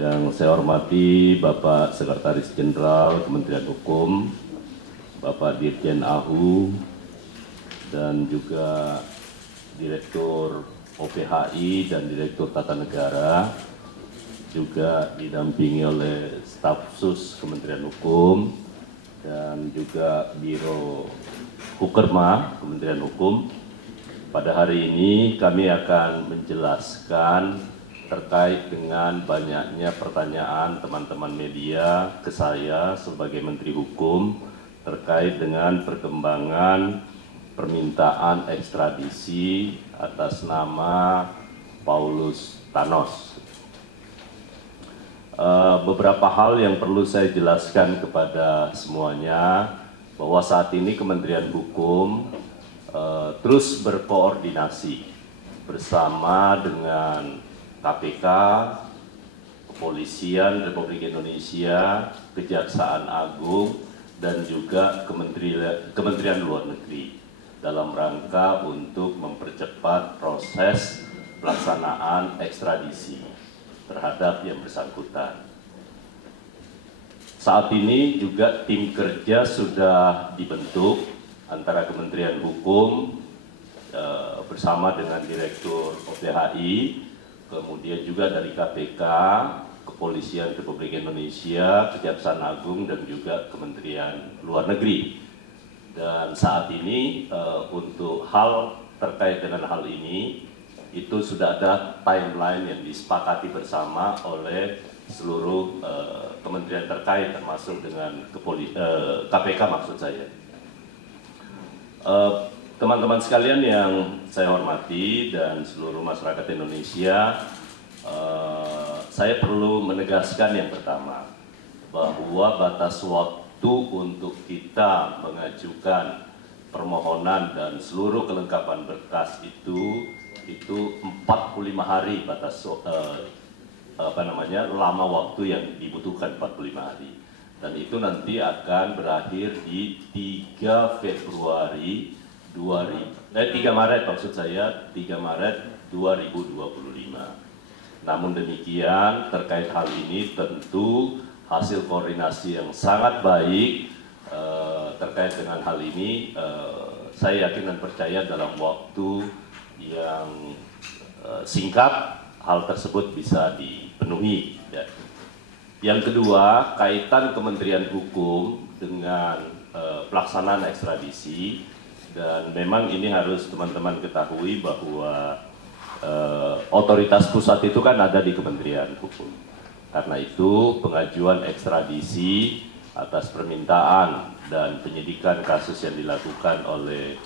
Yang saya hormati Bapak Sekretaris Jenderal Kementerian Hukum, Bapak Dirjen AHU, dan juga Direktur OPHI dan Direktur Tata Negara, juga didampingi oleh staf sus Kementerian Hukum dan juga Biro Hukerma Kementerian Hukum. Pada hari ini kami akan menjelaskan terkait dengan banyaknya pertanyaan teman-teman media ke saya sebagai Menteri Hukum terkait dengan perkembangan permintaan ekstradisi atas nama Paulus Thanos. Beberapa hal yang perlu saya jelaskan kepada semuanya, bahwa saat ini Kementerian Hukum terus berkoordinasi bersama dengan KPK, Kepolisian Republik Indonesia, Kejaksaan Agung, dan juga Kementerian Luar Negeri dalam rangka untuk mempercepat proses pelaksanaan ekstradisi terhadap yang bersangkutan. Saat ini juga tim kerja sudah dibentuk antara Kementerian Hukum bersama dengan Direktur OPHI, kemudian juga dari KPK, Kepolisian Republik Indonesia, Kejaksaan Agung, dan juga Kementerian Luar Negeri. Dan saat ini untuk hal terkait dengan hal ini, itu sudah ada timeline yang disepakati bersama oleh seluruh kementerian terkait, termasuk dengan KPK maksud saya. Teman-teman sekalian yang saya hormati dan seluruh masyarakat Indonesia, saya perlu menegaskan yang pertama, bahwa batas waktu untuk kita mengajukan permohonan dan seluruh kelengkapan berkas itu 45 hari batas lama waktu yang dibutuhkan 45 hari. Dan itu nanti akan berakhir di 3 Maret maksud saya, 3 Maret 2025. Namun demikian, terkait hal ini tentu hasil koordinasi yang sangat baik terkait dengan hal ini, saya yakin dan percaya dalam waktu yang singkat hal tersebut bisa dipenuhi. Yang kedua, kaitan Kementerian Hukum dengan pelaksanaan ekstradisi, dan memang ini harus teman-teman ketahui bahwa otoritas pusat itu kan ada di Kementerian Hukum. Karena itu pengajuan ekstradisi atas permintaan dan penyidikan kasus yang dilakukan oleh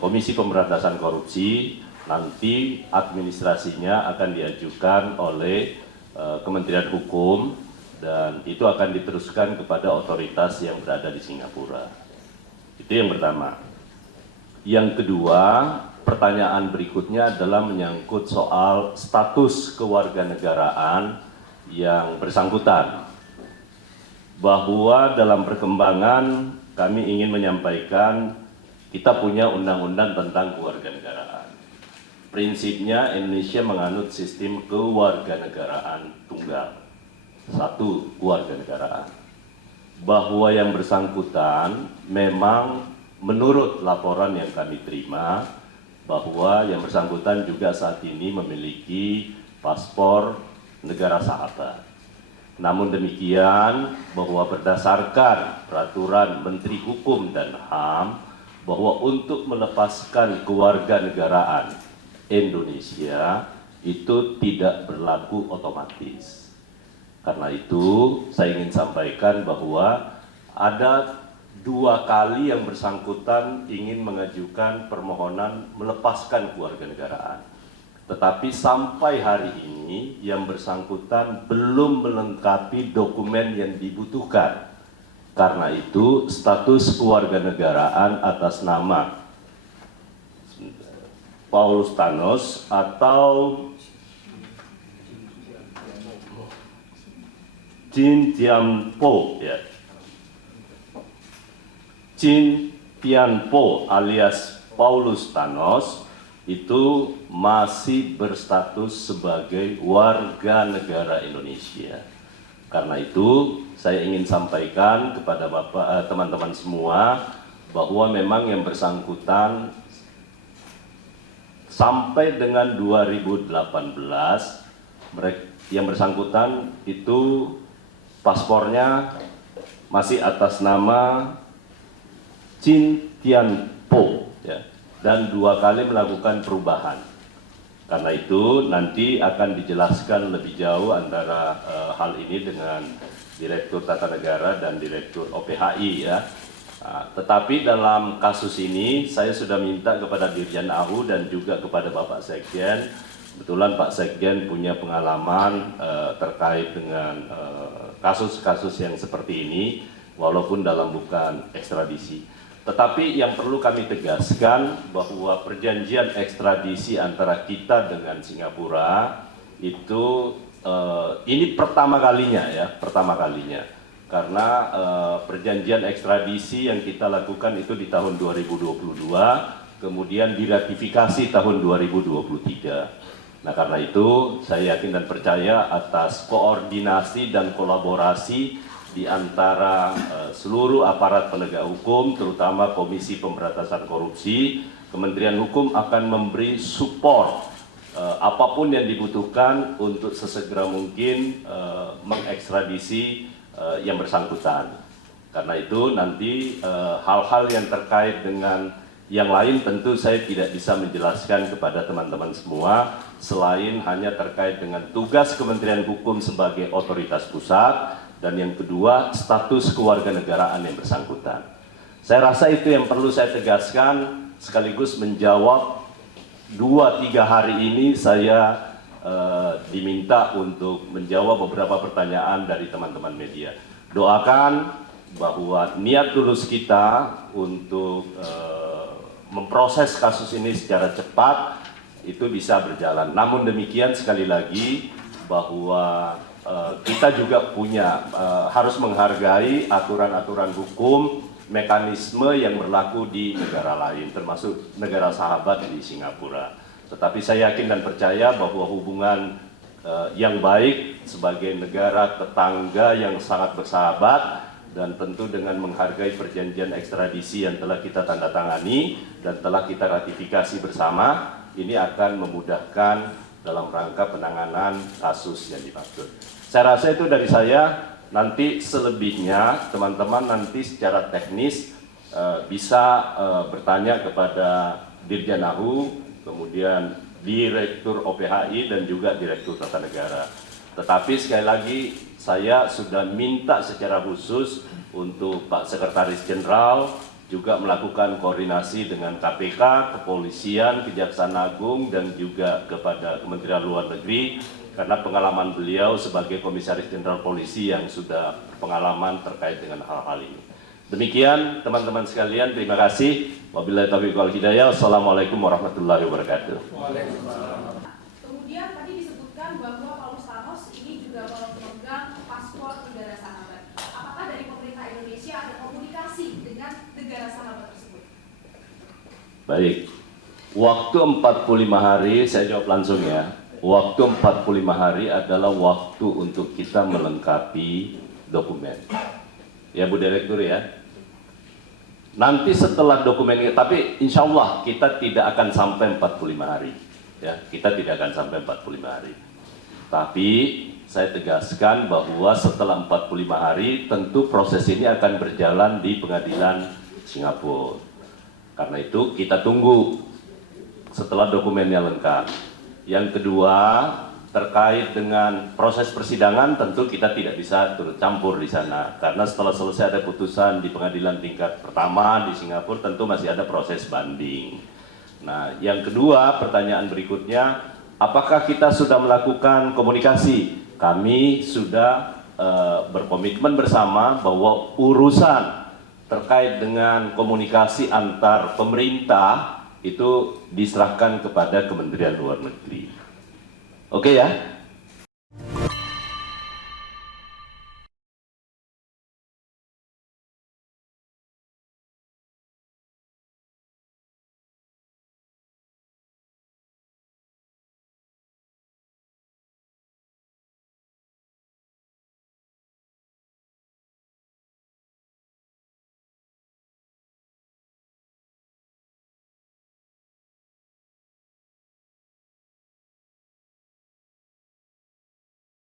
Komisi Pemberantasan Korupsi, nanti administrasinya akan diajukan oleh Kementerian Hukum, dan itu akan diteruskan kepada otoritas yang berada di Singapura. Itu yang pertama. Yang kedua, pertanyaan berikutnya adalah menyangkut soal status kewarganegaraan yang bersangkutan. Bahwa dalam perkembangan kami ingin menyampaikan kita punya undang-undang tentang kewarganegaraan. Prinsipnya Indonesia menganut sistem kewarganegaraan tunggal. Satu, kewarganegaraan. Bahwa yang bersangkutan memang menurut laporan yang kami terima, bahwa yang bersangkutan juga saat ini memiliki paspor negara sahabat. Namun demikian, bahwa berdasarkan peraturan Menteri Hukum dan HAM, bahwa untuk melepaskan kewarganegaraan Indonesia itu tidak berlaku otomatis. Karena itu, saya ingin sampaikan bahwa ada 2 kali yang bersangkutan ingin mengajukan permohonan melepaskan kewarganegaraan. Tetapi sampai hari ini yang bersangkutan belum melengkapi dokumen yang dibutuhkan. Karena itu status kewarganegaraan atas nama Paulus Thanos atau Jin Tianpo, ya. Jin Tianpo alias Paulus Thanos itu masih berstatus sebagai warga negara Indonesia. Karena itu saya ingin sampaikan kepada teman-teman semua bahwa memang yang bersangkutan sampai dengan 2018 yang bersangkutan itu paspornya masih atas nama Chin Tian Po, ya, dan 2 kali melakukan perubahan. Karena itu nanti akan dijelaskan lebih jauh antara hal ini dengan Direktur Tata Negara dan Direktur OPHI, ya. Nah, tetapi dalam kasus ini saya sudah minta kepada Dirjen AHU dan juga kepada Bapak Sekjen. Kebetulan Pak Sekjen punya pengalaman terkait dengan kasus-kasus yang seperti ini, walaupun dalam bukan ekstradisi. Tetapi yang perlu kami tegaskan bahwa perjanjian ekstradisi antara kita dengan Singapura itu ini pertama kalinya, ya, pertama kalinya. Karena perjanjian ekstradisi yang kita lakukan itu di tahun 2022, kemudian diratifikasi tahun 2023. Nah, karena itu saya yakin dan percaya atas koordinasi dan kolaborasi di antara seluruh aparat penegak hukum, terutama Komisi Pemberantasan Korupsi, Kementerian Hukum akan memberi support apapun yang dibutuhkan untuk sesegera mungkin mengekstradisi yang bersangkutan. Karena itu nanti hal-hal yang terkait dengan yang lain tentu saya tidak bisa menjelaskan kepada teman-teman semua selain hanya terkait dengan tugas Kementerian Hukum sebagai otoritas pusat dan yang kedua status kewarganegaraan yang bersangkutan. Saya rasa itu yang perlu saya tegaskan sekaligus menjawab 2-3 hari ini saya diminta untuk menjawab beberapa pertanyaan dari teman-teman media. Doakan bahwa niat tulus kita untuk memproses kasus ini secara cepat itu bisa berjalan. Namun demikian sekali lagi bahwa kita juga punya harus menghargai aturan-aturan hukum, mekanisme yang berlaku di negara lain, termasuk negara sahabat di Singapura. Tetapi saya yakin dan percaya bahwa hubungan yang baik sebagai negara tetangga yang sangat bersahabat dan tentu dengan menghargai perjanjian ekstradisi yang telah kita tanda tangani dan telah kita ratifikasi bersama, ini akan memudahkan dalam rangka penanganan kasus yang dimaksud. Saya rasa itu dari saya. Nanti selebihnya teman-teman nanti secara teknis bisa bertanya kepada Dirjen AHU, kemudian Direktur OPHI dan juga Direktur Tata Negara. Tetapi sekali lagi saya sudah minta secara khusus untuk Pak Sekretaris Jenderal juga melakukan koordinasi dengan KPK, Kepolisian, Kejaksaan Agung dan juga kepada Kementerian Luar Negeri karena pengalaman beliau sebagai Komisaris Jenderal Polisi yang sudah pengalaman terkait dengan hal-hal ini. Demikian teman-teman sekalian, terima kasih. Wabillahi taufiq wal hidayah. Wassalamualaikum warahmatullahi wabarakatuh. Waalaikumsalam. Kemudian tadi disebutkan bahwa Paulus Thanos ini juga memegang paspor negara sahabat. Apakah dari pemerintah Indonesia ada komunikasi dengan negara sahabat tersebut? Baik. Waktu 45 hari, saya jawab langsung ya. Waktu 45 hari adalah waktu untuk kita melengkapi dokumen. Ya Bu Direktur ya. Nanti setelah dokumen ini, tapi insya Allah kita tidak akan sampai 45 hari. Ya, kita tidak akan sampai 45 hari. Tapi saya tegaskan bahwa setelah 45 hari tentu proses ini akan berjalan di pengadilan Singapura. Karena itu kita tunggu setelah dokumennya lengkap. Yang kedua, terkait dengan proses persidangan tentu kita tidak bisa turut campur di sana. Karena setelah selesai ada putusan di pengadilan tingkat pertama di Singapura tentu masih ada proses banding. Nah, yang kedua pertanyaan berikutnya, apakah kita sudah melakukan komunikasi? Kami sudah berkomitmen bersama bahwa urusan terkait dengan komunikasi antar pemerintah itu diserahkan kepada Kementerian Luar Negeri. Oke ya?